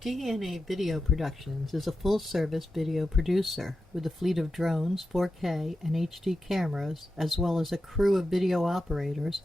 DNA Video Productions is a full-service video producer with a fleet of drones, 4K, and HD cameras, as well as a crew of video operators.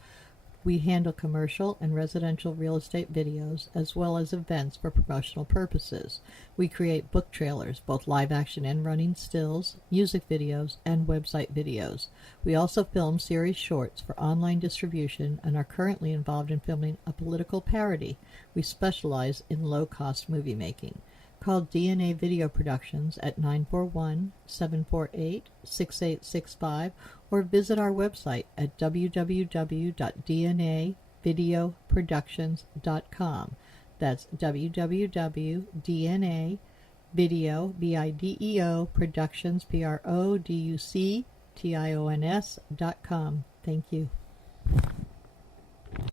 We handle commercial and residential real estate videos, as well as events for promotional purposes. We create book trailers, both live-action and running stills, music videos, and website videos. We also film series shorts for online distribution and are currently involved in filming a political parody. We specialize in low-cost movie making. Call DNA Video Productions at 941-748-6865 or visit our website at www.dnavideoproductions.com. That's www.dnavideoproductions.com. Thank you.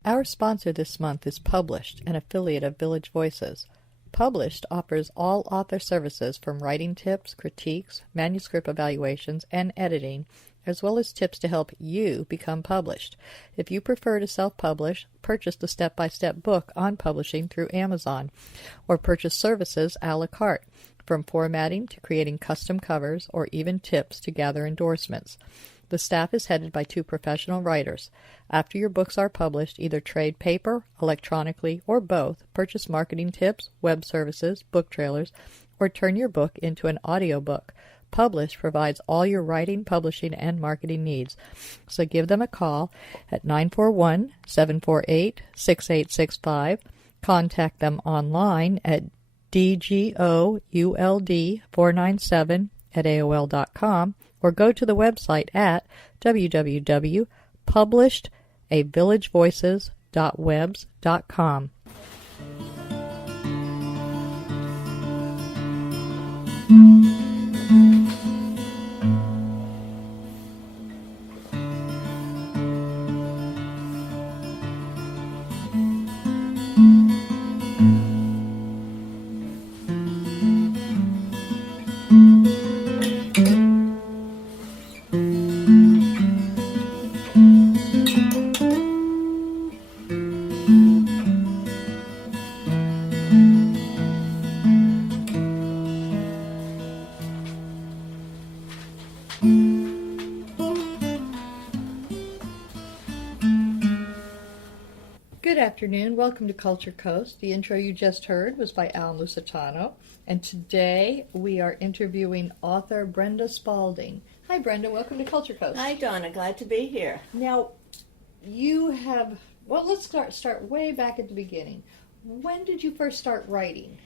Our sponsor this month is Published, an affiliate of Village Voices. Published offers all author services from writing tips, critiques, manuscript evaluations, and editing, as well as tips to help you become published. If you prefer to self-publish, purchase the step-by-step book on publishing through Amazon, or purchase services a la carte, from formatting to creating custom covers, or even tips to gather endorsements. The staff is headed by 2 professional writers. After your books are published, either trade paper, electronically, or both, purchase marketing tips, web services, book trailers, or turn your book into an audiobook. Publish provides all your writing, publishing, and marketing needs. So give them a call at 941-748-6865. Contact them online at dgould497@aol.com or go to the website at www.publishedavillagevoices.webs.com. Good afternoon. Welcome to Culture Coast. The intro you just heard was by Alan Lusitano, and today we are interviewing author Brenda Spalding. Hi, Brenda. Welcome to Culture Coast. Hi, Donna. Glad to be here. Now, you have, well, let's start way back at the beginning. When did you first start writing?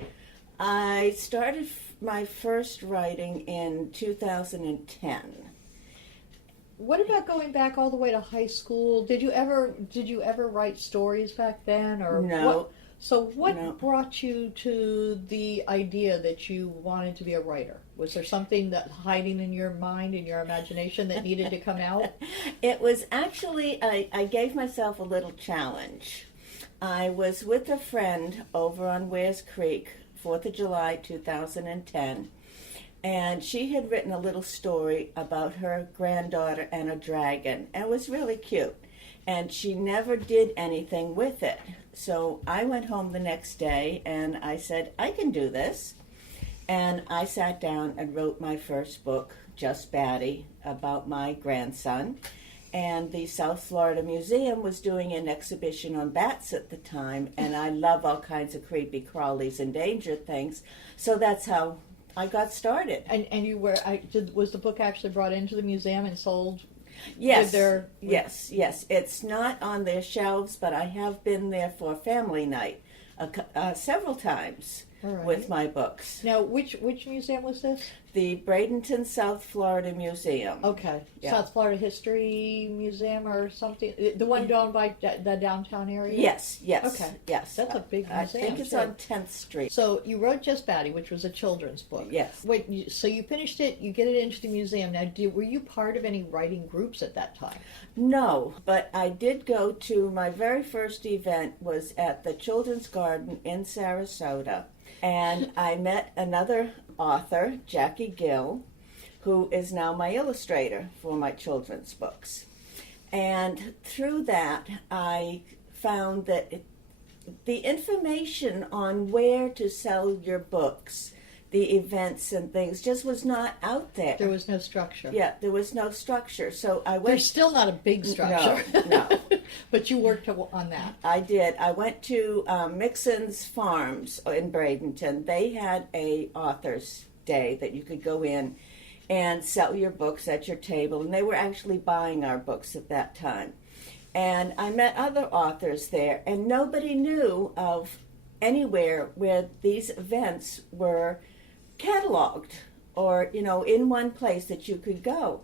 I started my first writing in 2010. What about going back all the way to high school? Did you ever write stories back then, or No? What brought you to the idea that you wanted to be a writer? Was there something that hiding in your mind, in your imagination, that needed to come out? It was actually, I gave myself a little challenge. I was with a friend over on Wares Creek, 4th of July, 2010. And she had written a little story about her granddaughter and a dragon. And it was really cute. And she never did anything with it. So I went home the next day and I said, I can do this. And I sat down and wrote my first book, Just Batty, about my grandson. And the South Florida Museum was doing an exhibition on bats at the time. And I love all kinds of creepy crawlies, endangered things. So that's how I got started. And you were, was the book actually brought into the museum and sold? Yes, yes. It's not on their shelves, but I have been there for family night several times with my books. Now, which museum was this? The Bradenton, South Florida Museum. Okay. Yeah. South Florida History Museum or something? The one down by the downtown area? Yes. Okay. Yes. That's a big museum. I think it's on 10th Street. So you wrote Just Batty, which was a children's book. Yes. Wait, so you finished it, you get it into the museum. Now, were you part of any writing groups at that time? No, but I did go to, my very first event was at the Children's Garden in Sarasota. And I met another author, Jackie Gill, who is now my illustrator for my children's books. And through that, I found that the information on where to sell your books, the events and things, just was not out there. There was no structure. Yeah, there was no structure. So I went. There's still not a big structure. No. But you worked on that. I did. I went to Mixon's Farms in Bradenton. They had a author's day that you could go in and sell your books at your table, and they were actually buying our books at that time. And I met other authors there, and nobody knew of anywhere where these events were cataloged or, in one place that you could go.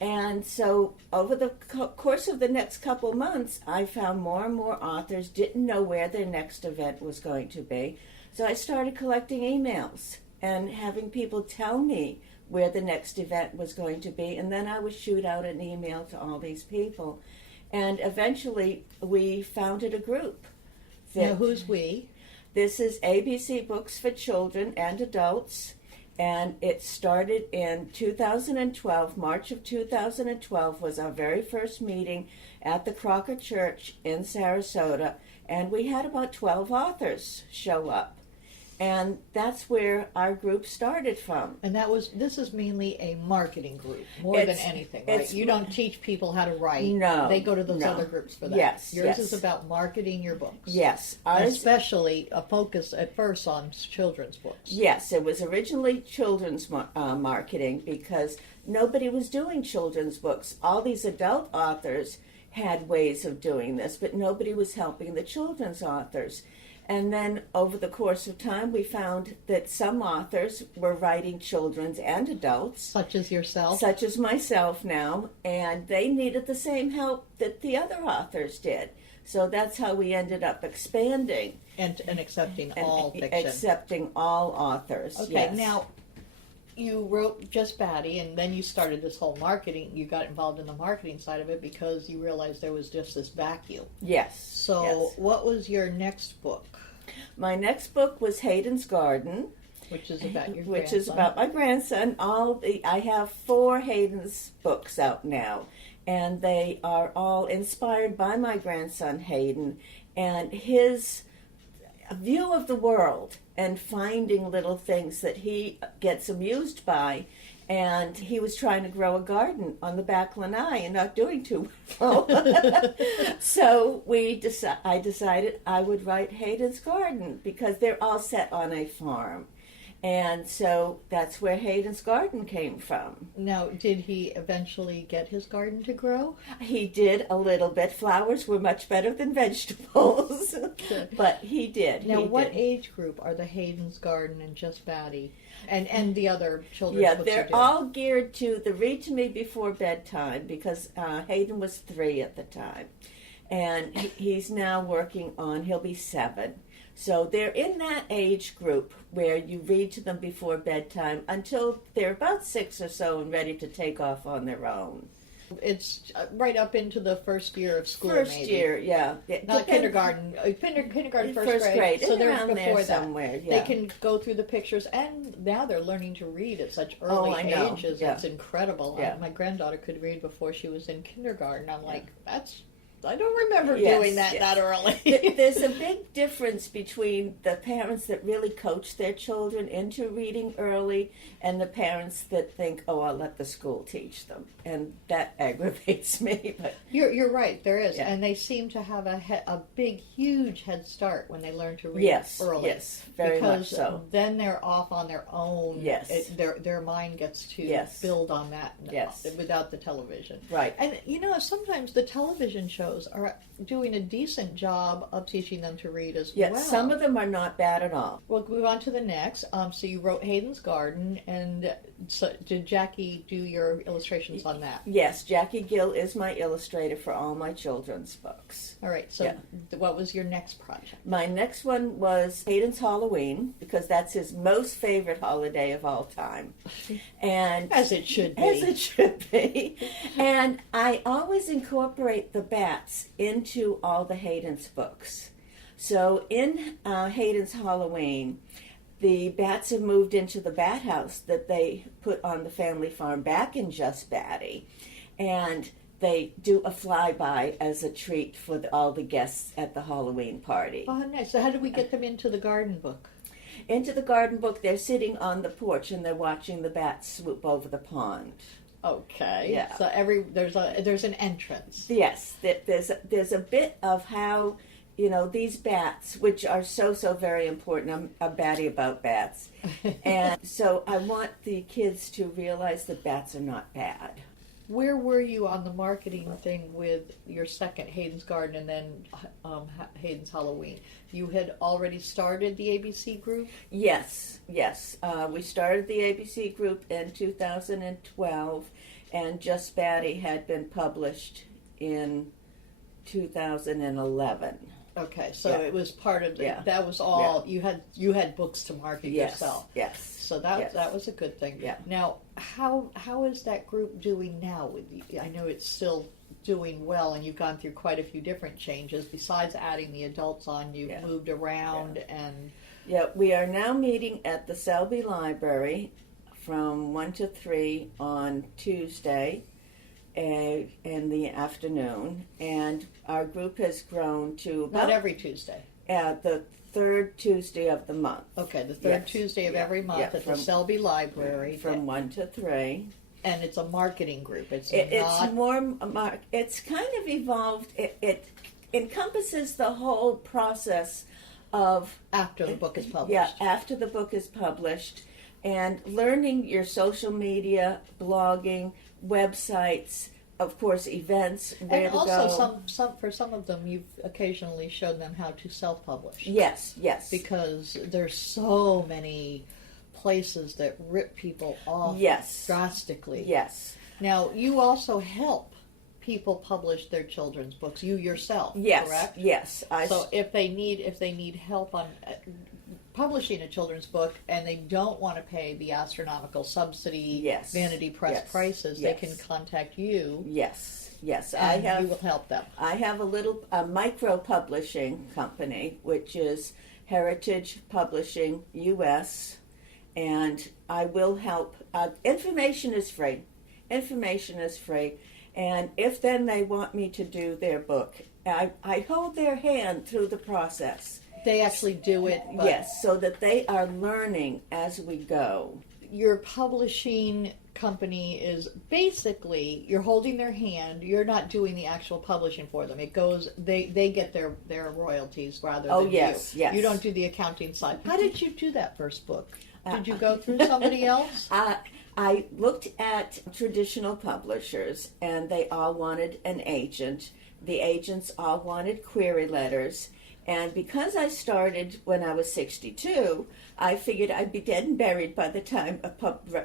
And so over the course of the next couple months, I found more and more authors didn't know where their next event was going to be. So I started collecting emails and having people tell me where the next event was going to be. And then I would shoot out an email to all these people. And eventually we founded a group. Now, who's we? This is ABC Books for Children and Adults. And it started in 2012. March of 2012 was our very first meeting at the Crocker Church in Sarasota. And we had about 12 authors show up. And that's where our group started from. And this is mainly a marketing group, more than anything, right? You don't teach people how to write. No. They go to those other groups for that. Yes. Yours is about marketing your books. Yes. Especially a focus at first on children's books. Yes, it was originally children's marketing because nobody was doing children's books. All these adult authors had ways of doing this, but nobody was helping the children's authors. And then over the course of time, we found that some authors were writing children's and adults. Such as yourself? Such as myself now. And they needed the same help that the other authors did. So that's how we ended up expanding. And accepting all fiction. Accepting all authors, Okay, yes. Now, you wrote Just Batty, and then you started this whole marketing. You got involved in the marketing side of it because you realized there was just this vacuum. Yes. So yes. What was your next book? My next book was Hayden's Garden, which is about your which grandson. is about my grandson. I have 4 Hayden's books out now, and they are all inspired by my grandson Hayden and his view of the world and finding little things that he gets amused by. And he was trying to grow a garden on the back lanai and not doing too well. So I decided I would write Hayden's Garden because they're all set on a farm. And so that's where Hayden's Garden came from. Now, did he eventually get his garden to grow? He did a little bit. Flowers were much better than vegetables. But he did. Now, what age group are the Hayden's Garden and Just Batty and the other children's books? Yeah, they're all geared to the read to me before bedtime because Hayden was 3 at the time. And he's now working on, he'll be 7. So they're in that age group where you read to them before bedtime until they're about 6 or so and ready to take off on their own. It's right up into the first year of school, First maybe. year, yeah. Not kindergarten. Kindergarten, first grade. So they're around before there that. somewhere, yeah. They can go through the pictures, and now they're learning to read at such early I know. ages. Yeah. It's incredible. Yeah. My granddaughter could read before she was in kindergarten. I'm like, I don't remember Yes, doing that early. There's a big difference between the parents that really coach their children into reading early and the parents that think, oh, I'll let the school teach them. And that aggravates me. But You're right, there is. Yeah. And they seem to have a big, huge head start when they learn to read early. Yes, very much so. Because then they're off on their own. Yes. Their mind gets to build on that without the television. Right. And, sometimes the television shows are doing a decent job of teaching them to read as well. Yes, some of them are not bad at all. We'll move on to the next. So you wrote Hayden's Garden, and so did Jackie do your illustrations on that? Yes, Jackie Gill is my illustrator for all my children's books. All right, so what was your next project? My next one was Hayden's Halloween, because that's his most favorite holiday of all time. And As it should be. As it should be. And I always incorporate the bats into all the Hayden's books. So in Hayden's Halloween, the bats have moved into the bat house that they put on the family farm back in Just Batty. And they do a flyby as a treat for all the guests at the Halloween party. Oh, nice. So how did we get them into the garden book? Into the garden book, they're sitting on the porch and they're watching the bats swoop over the pond. Okay. Yeah. So there's an entrance. Yes, there's a bit of how, these bats, which are so very important. I'm a batty about bats. And so I want the kids to realize that bats are not bad. Where were you on the marketing thing with your second Hayden's Garden and then Hayden's Halloween? You had already started the ABC group? Yes. We started the ABC group in 2012, and Just Batty had been published in 2011. Okay, so it was part of that was all you had books to market yourself. Yes. So that was a good thing. Yeah. Now, how is that group doing now with you? I know it's still doing well, and you've gone through quite a few different changes. Besides adding the adults on, you've moved around and. Yeah, we are now meeting at the Selby Library from 1 to 3 on Tuesday in the afternoon, and our group has grown to about not every Tuesday. The third Tuesday of the month. Okay, the third Tuesday of every month at the Selby Library from 1 to 3. And it's a marketing group. It's kind of evolved. It encompasses the whole process of after the book is published. Yeah, after the book is published, and learning your social media, blogging, websites, of course, events, where and to also go. For some of them, you've occasionally shown them how to self-publish. Yes. Because there's so many places that rip people off drastically. Yes. Now, you also help people publish their children's books. You yourself, correct? Yes. So if they need help on publishing a children's book and they don't want to pay the astronomical subsidy vanity press prices, they can contact you. Yes. And you will help them. I have a micro publishing company, which is Heritage Publishing US, and I will help. Information is free. And if then they want me to do their book, I hold their hand through the process. They actually do it. Yes, so that they are learning as we go. Your publishing company is basically, you're holding their hand. You're not doing the actual publishing for them. It goes, they get their royalties rather than you. Yes. You don't do the accounting side. How did you do that first book? Did you go through somebody else? I looked at traditional publishers, and they all wanted an agent. The agents all wanted query letters. And because I started when I was 62, I figured I'd be dead and buried by the time a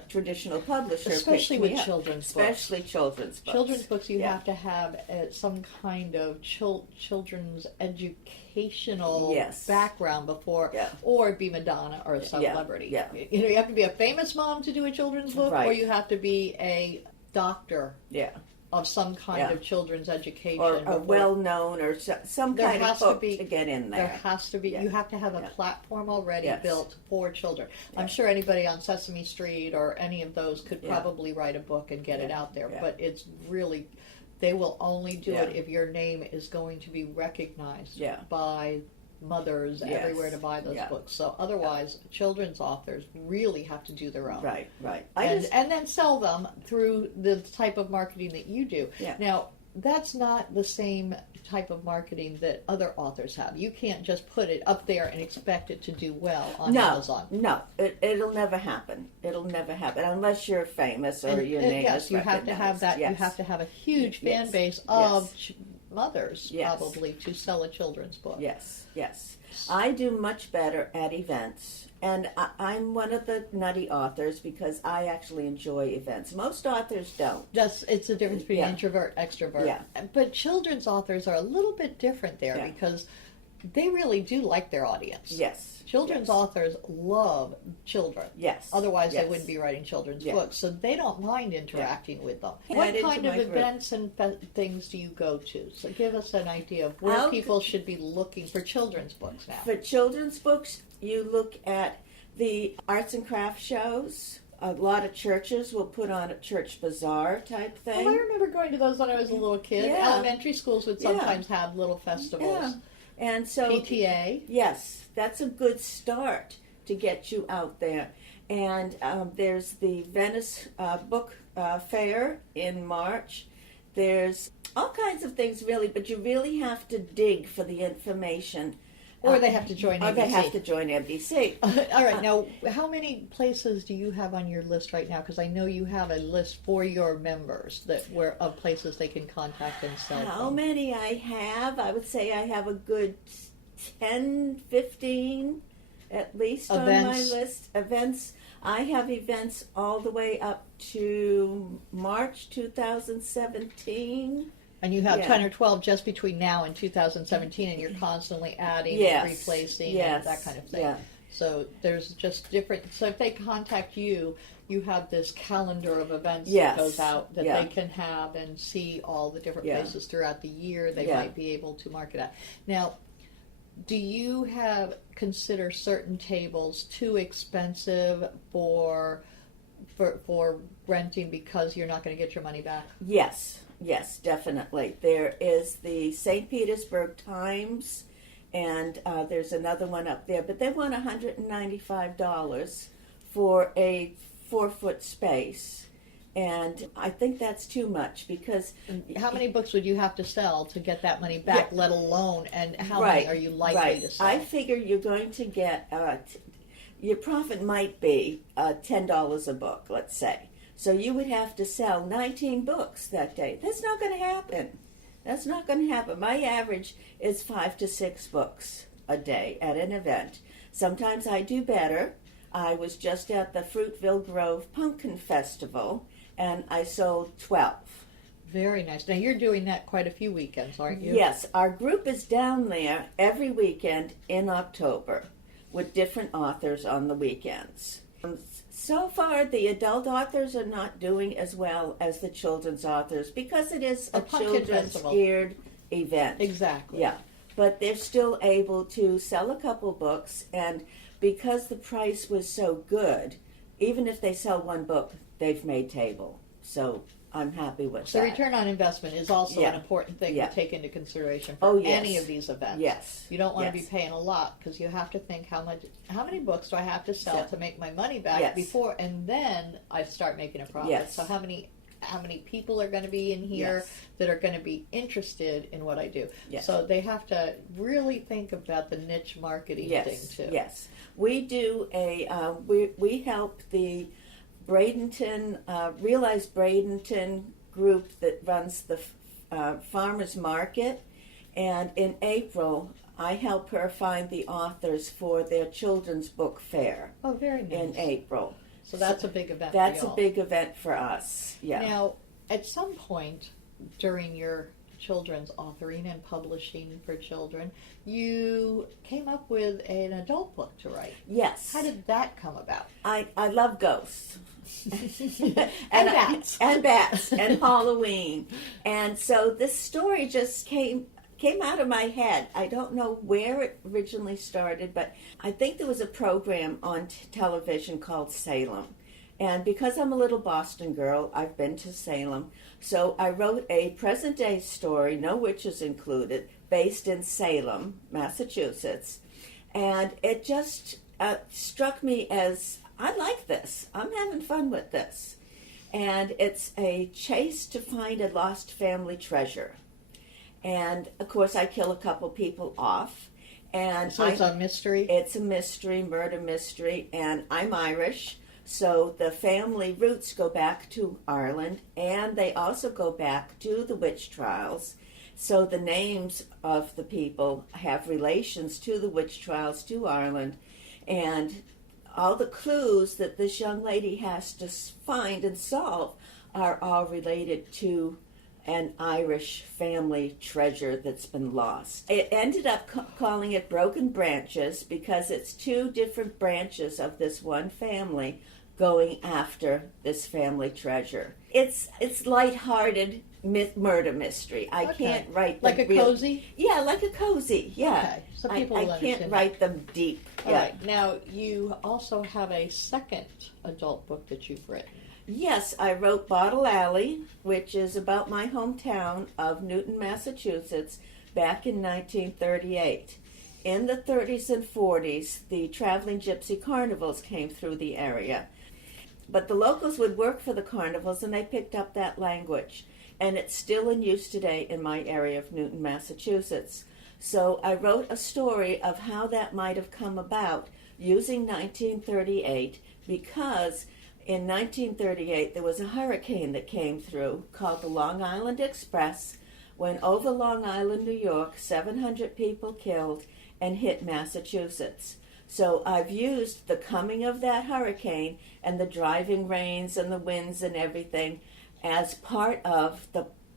traditional publisher especially picked me with up. children's Especially books. children's books. Children's books, you have to have some kind of children's educational background before, or be Madonna or a celebrity. Yeah. You have to be a famous mom to do a children's book, or you have to be a doctor. Yeah. Of some kind of children's education. Or a well-known or some kind of book to get in there. There has to be. You have to have a platform already built for children. I'm sure anybody on Sesame Street or any of those could probably write a book and get it out there. But it's really, they will only do it if your name is going to be recognized by mothers everywhere to buy those books. So otherwise, children's authors really have to do their own. Right. And then sell them through the type of marketing that you do. Yeah. Now, that's not the same type of marketing that other authors have. You can't just put it up there and expect it to do well on Amazon. No, it'll never happen. It'll never happen unless you're famous or your name is recognized. You have to have that. You have to have a huge fan base of mothers probably to sell a children's book. Yes. I do much better at events, and I'm one of the nutty authors because I actually enjoy events. Most authors don't. It's the difference between introvert, extrovert. Yeah. But children's authors are a little bit different there because they really do like their audience. Yes. Children's authors love children. Yes. Otherwise, they wouldn't be writing children's books. So they don't mind interacting with them. What kind of events and things do you go to? So give us an idea of where people should be looking for children's books now. For children's books, you look at the arts and crafts shows. A lot of churches will put on a church bazaar type thing. Well, I remember going to those when I was a little kid. Yeah. Elementary schools would sometimes have little festivals. Yeah. And so PTA. Yes, that's a good start to get you out there. And there's the Venice Book Fair in March. There's all kinds of things, really, but you really have to dig for the information. Or they have to join NBC. Or they have to join NBC. All right, now, how many places do you have on your list right now? Because I know you have a list for your members of places they can contact and sell. How many I have? I would say I have a good 10, 15 at least events. On my list. Events. I have events all the way up to March 2017. And you have 10 or 12 just between now and 2017, and you're constantly adding and replacing and that kind of thing. Yeah. So there's just different. So if they contact you, you have this calendar of events Yes. that goes out that Yeah. they can have and see all the different Yeah. places throughout the year they Yeah. might be able to market at. Now, do you consider certain tables too expensive for renting because you're not going to get your money back? Yes, definitely. There is the St. Petersburg Times, and there's another one up there, but they want $195 for a 4-foot space. And I think that's too much because... How many books would you have to sell to get that money back, let alone, and how many are you likely to sell? I figure you're going to get... your profit might be $10 a book, let's say. So you would have to sell 19 books that day. That's not going to happen. That's not going to happen. My average is 5 to 6 books a day at an event. Sometimes I do better. I was just at the Fruitville Grove Pumpkin Festival, and I sold 12. Very nice. Now, you're doing that quite a few weekends, aren't you? Yes. Our group is down there every weekend in October with different authors on the weekends. So far, the adult authors are not doing as well as the children's authors because it is a children's-geared event. Exactly. Yeah, but they're still able to sell a couple books, and because the price was so good, even if they sell one book, they've made table. So I'm happy with that. So return on investment is also an important thing to take into consideration for any of these events. Yes. You don't want to be paying a lot because you have to think how many books do I have to sell to make my money back before, and then I start making a profit. Yes. So how many people are going to be in here that are going to be interested in what I do? Yes. So they have to really think about the niche marketing thing too. Yes. We do we help the Bradenton, Realize Bradenton group that runs the farmers market, and in April I help her find the authors for their children's book fair. Oh, very nice. In April. So that's a big event. That's for y'all. a big event for us. Yeah. Now, at some point during your children's authoring and publishing for children, you came up with an adult book to write. Yes. How did that come about? I love ghosts. and bats. And bats. And Halloween. And so this story just came out of my head. I don't know where it originally started, but I think there was a program on television called Salem. And because I'm a little Boston girl, I've been to Salem. So I wrote a present-day story, no witches included, based in Salem, Massachusetts. And it just struck me as, I like this. I'm having fun with this. And it's a chase to find a lost family treasure. And, of course, I kill a couple people off. And so it's a mystery? It's a mystery, murder mystery, and I'm Irish. So the family roots go back to Ireland, and they also go back to the witch trials. So the names of the people have relations to the witch trials to Ireland. And all the clues that this young lady has to find and solve are all related to an Irish family treasure that's been lost. It ended up calling it Broken Branches because it's two different branches of this one family going after this family treasure. It's lighthearted murder mystery. I can't write like a cozy? Yeah, like a cozy. Yeah. Okay. So people I can't write them deep All right. Now, you also have a second adult book that you've written. Yes, I wrote Bottle Alley, which is about my hometown of Newton, Massachusetts, back in 1938. In the 30s and 40s, the traveling gypsy carnivals came through the area. But the locals would work for the carnivals, and they picked up that language. And it's still in use today in my area of Newton, Massachusetts. So I wrote a story of how that might have come about using 1938, because in 1938 there was a hurricane that came through called the Long Island Express, went over Long Island, New York, 700 people killed, and hit Massachusetts. So I've used the coming of that hurricane and the driving rains and the winds and everything as part of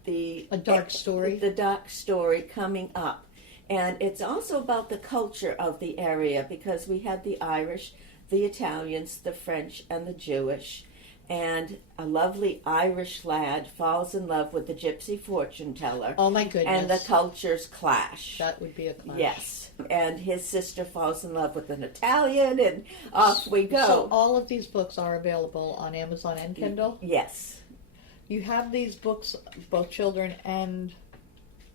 a dark story. The dark story coming up. And it's also about the culture of the area, because we had the Irish, the Italians, the French, and the Jewish. And a lovely Irish lad falls in love with the gypsy fortune teller. Oh my goodness. And the cultures clash. That would be a clash. Yes. And his sister falls in love with an Italian, and off we go. So all of these books are available on Amazon and Kindle? Yes. You have these books, both children and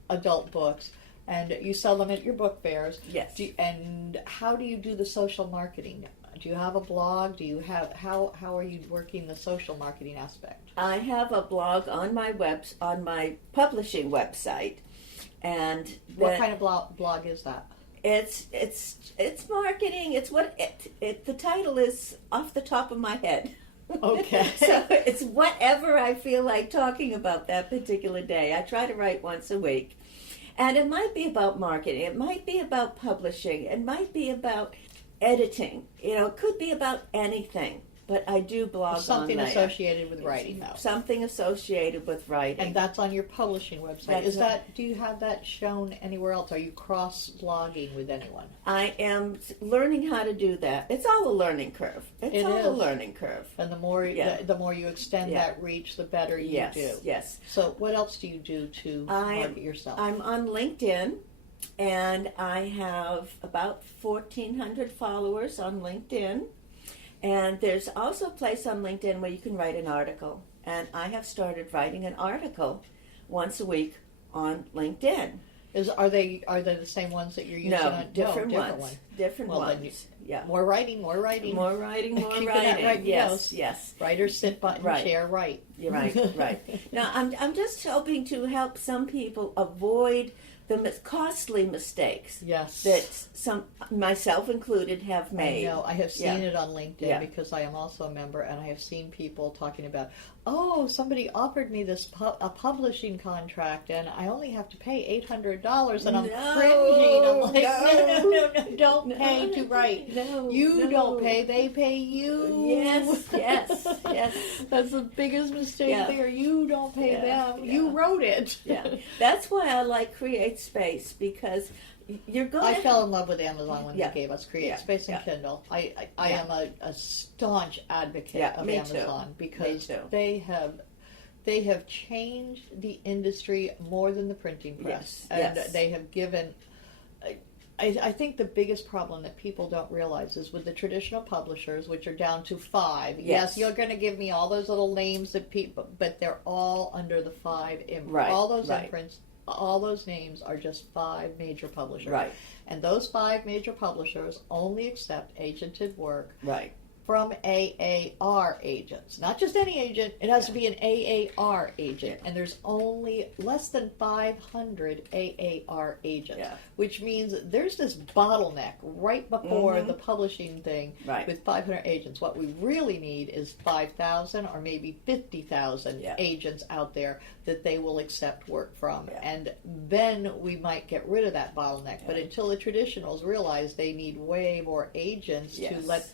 adult books, and you sell them at your book fairs. Yes. And how do you do the social marketing? Do you have a blog? Do you have how are you working the social marketing aspect? I have a blog on my publishing website, and what kind of blog is that? It's marketing. It's what the title is off the top of my head. Okay. So it's whatever I feel like talking about that particular day. I try to write once a week. And it might be about marketing. It might be about publishing. It might be about editing. It could be about anything. But I do blog something on there. associated with writing, though. Something associated with writing. And that's on your publishing website. Do you have that shown anywhere else? Are you cross-blogging with anyone? I am learning how to do that. It's all a learning curve. It's all a learning curve. And the more you extend that reach, the better you do. Yes. So what else do you do to market yourself? I'm on LinkedIn, and I have about 1,400 followers on LinkedIn. And there's also a place on LinkedIn where you can write an article. And I have started writing an article once a week on LinkedIn. Are they the same ones that you're using? No, different ones. Different ones. More writing. More writing. Yes. Writers sit in a chair, write. You're right. Now, I'm just hoping to help some people avoid the costly mistakes that some, myself included, have made. I know. I have seen it on LinkedIn because I am also a member, and I have seen people talking about, somebody offered me this a publishing contract, and I only have to pay $800, and I'm cringing. I'm like, no, don't pay to write. No, you don't pay; they pay you. Yes. That's the biggest mistake there. You don't pay them. You wrote it. That's why I like Create Space, because I fell in love with Amazon when they gave us Create Space and Kindle. I am a staunch advocate of Amazon because they have changed the industry more than the printing press. They have given. I think the biggest problem that people don't realize is with the traditional publishers, which are down to 5. Yes, you're going to give me all those little names that people, but they're all under the 5 imprint. All those imprints. All those names are just 5 major publishers. Right. And those 5 major publishers only accept agented work from AAR agents. Not just any agent, it has to be an AAR agent. And there's only less than 500 AAR agents, which means there's this bottleneck right before the publishing thing with 500 agents. What we really need is 5,000 or maybe 50,000 agents out there that they will accept work from. And then we might get rid of that bottleneck. But until the traditionals realize they need way more agents to let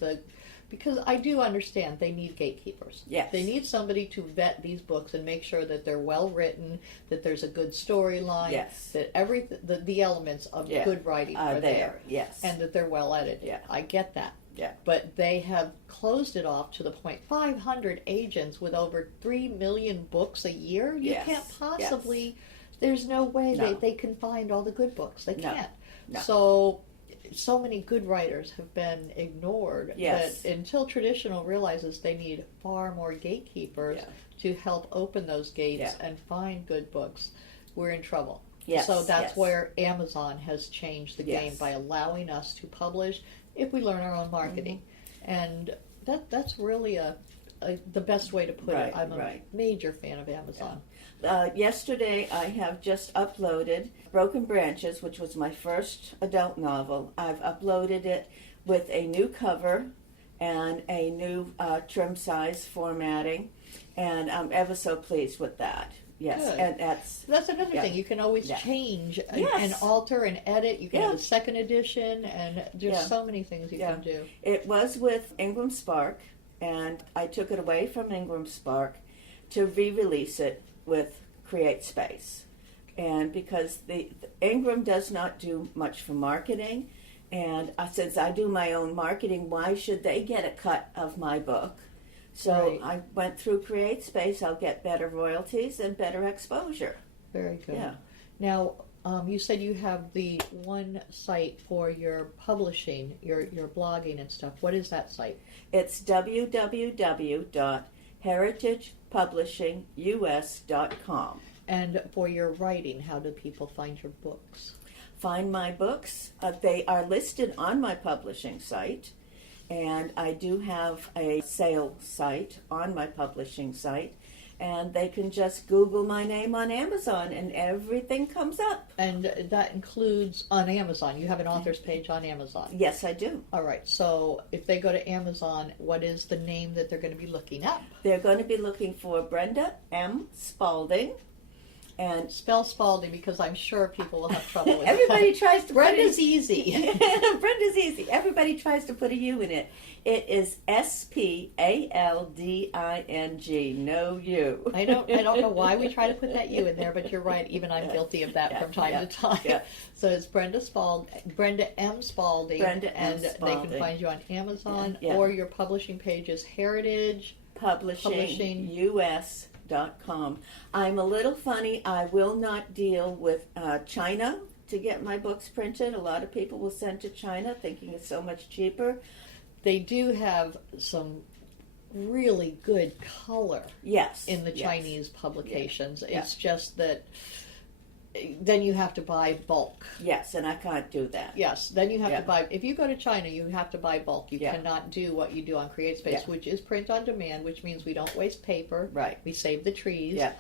because I do understand they need gatekeepers. Yes. They need somebody to vet these books and make sure that they're well written, that there's a good storyline, that the elements of good writing are there. Yes. And that they're well edited. Yeah. I get that. Yeah. But they have closed it off to the point 500 agents with over 3 million books a year. You can't possibly there's no way they can find all the good books. They can't. No. So so many good writers have been ignored. Yes. That until traditional realizes they need far more gatekeepers to help open those gates and find good books, we're in trouble. Yes, so that's yes. where Amazon has changed the game by allowing us to publish if we learn our own marketing. And that's really the best way to put it. I'm a major fan of Amazon. Yesterday I have just uploaded Broken Branches, which was my first adult novel. I've uploaded it with a new cover and a new trim size formatting, and I'm ever so pleased with that. Yes, good. And that's another thing. You can always change and alter and edit. You can have a second edition, and there's so many things you can do. It was with Ingram Spark, and I took it away from Ingram Spark to re-release it with Create Space. And because the Ingram does not do much for marketing, and since I do my own marketing, why should they get a cut of my book? So I went through Create Space. I'll get better royalties and better exposure. Very good. Yeah. Now, you said you have the one site for your publishing, your blogging and stuff. What is that site? It's www.heritagepublishingus.com. And for your writing, how do people find your books? Find my books. They are listed on my publishing site. And I do have a sale site on my publishing site, and they can just Google my name on Amazon, and everything comes up. And that includes on Amazon. You have an author's page on Amazon. Yes, I do. All right. So if they go to Amazon, what is the name that they're going to be looking up? They're going to be looking for Brenda M. Spalding. And spell Spalding, because I'm sure people will have trouble with everybody tries to Brenda's easy. Brenda's easy. Everybody tries to put a U in it. It is Spalding, no U. I don't know why we try to put that U in there, but you're right. Even I'm guilty of that from time to time. Yeah. So it's Brenda M. Spalding, and they can find you on Amazon, or your publishing page is Heritage Publishing US.com. I'm a little funny. I will not deal with China to get my books printed. A lot of people will send to China thinking it's so much cheaper. They do have some really good color in the Chinese publications. It's just that then you have to buy bulk. Yes, and I can't do that. Yes, then you have to buy. If you go to China, you have to buy bulk. You cannot do what you do on Create Space, which is print on demand, which means we don't waste paper. Right. We save the trees. Yeah.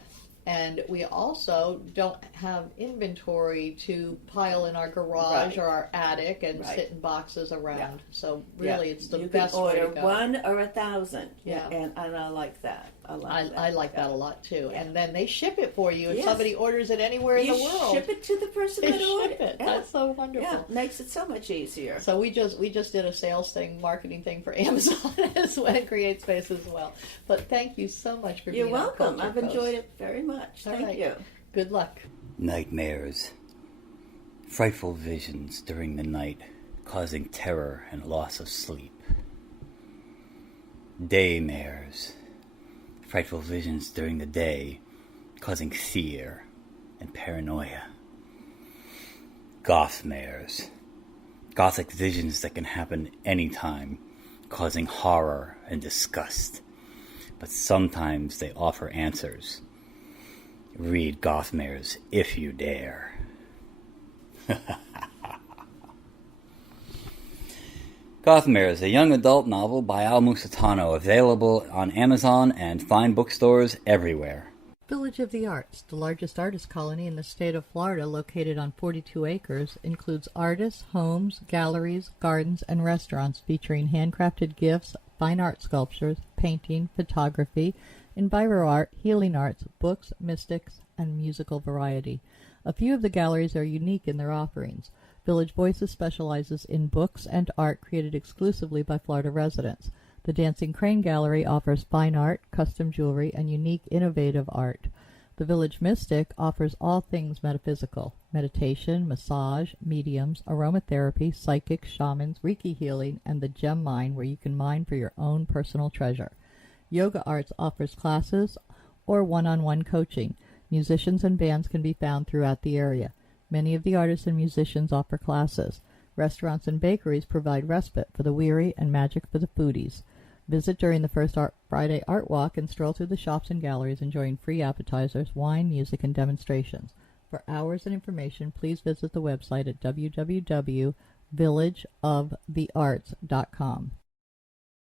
And we also don't have inventory to pile in our garage or our attic and sit in boxes around. Yeah. So really, it's the best way to go. You can order 1 or 1,000. Yeah. And I like that. I like that a lot too. Yeah. And then they ship it for you if somebody orders it anywhere in the world. Ship it to the person that ordered it. Yeah. That's so wonderful. Yeah, it makes it so much easier. So we just did a sales thing, marketing thing for Amazon as well, and Create Space as well. But thank you so much for being on Culture You're welcome. I've enjoyed it very much. Thank you. Good luck. Nightmares. Frightful visions during the night, causing terror and loss of sleep. Daymares. Frightful visions during the day, causing fear and paranoia. Gothmares. Gothic visions that can happen anytime, causing horror and disgust. But sometimes they offer answers. Read Gothmares if you dare. Gothmares, a young adult novel by Al Musitano, available on Amazon and fine bookstores everywhere. Village of the Arts, the largest artist colony in the state of Florida, located on 42 acres, includes artists, homes, galleries, gardens, and restaurants featuring handcrafted gifts, fine art sculptures, painting, photography, enviro art, healing arts, books, mystics, and musical variety. A few of the galleries are unique in their offerings. Village Voices specializes in books and art created exclusively by Florida residents. The Dancing Crane Gallery offers fine art, custom jewelry, and unique, innovative art. The Village Mystic offers all things metaphysical: meditation, massage, mediums, aromatherapy, psychics, shamans, Reiki healing, and the gem mine, where you can mine for your own personal treasure. Yoga Arts offers classes or one-on-one coaching. Musicians and bands can be found throughout the area. Many of the artists and musicians offer classes. Restaurants and bakeries provide respite for the weary and magic for the foodies. Visit during the first Friday Art Walk and stroll through the shops and galleries enjoying free appetizers, wine, music, and demonstrations. For hours and information, please visit the website at www.villageofthearts.com.